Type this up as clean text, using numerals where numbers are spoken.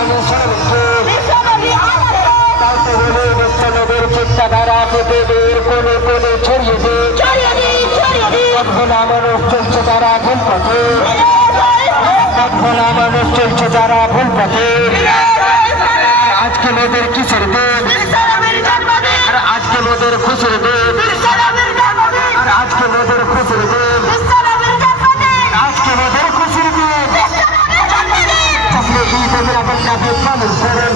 মানুষের চিন্তাধারা প্রতিদের কোনে কোনে ছড়িয়ে দিয়ে ভোলা মানুষ চলছে তারা ভুল পথে ভোলা মানুষ চলছে তারা ভুল পথে আজকে ওদের কিসের দিন আর আজকে ওদের খুশির দিন আর আজকে ওদের খুশির দিন আজকে ওদের খুশির দিন আপনি ঈদ পালন করেন